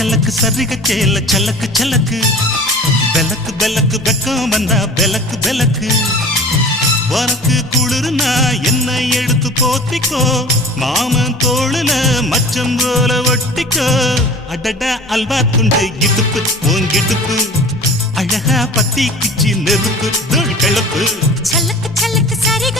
சலக்கு சரிக சேல சலக்கு சலக்கு பெலக்கு பெலக்கு வெக்கம் வந்தா பெலக்கு பெலக்கு உனக்கு குளிர்னா என்னை எடுத்து போத்திக்கோ மாமன் தோளுல மச்சம் போல ஒட்டிக்கோ அடடா அல்வா துண்டு இடுப்பு உங்கிடுப்பு அழகா பத்தி கிச்சி நெருப்பு தூள் கிளப்பு சலக்கு சலக்கு சரிக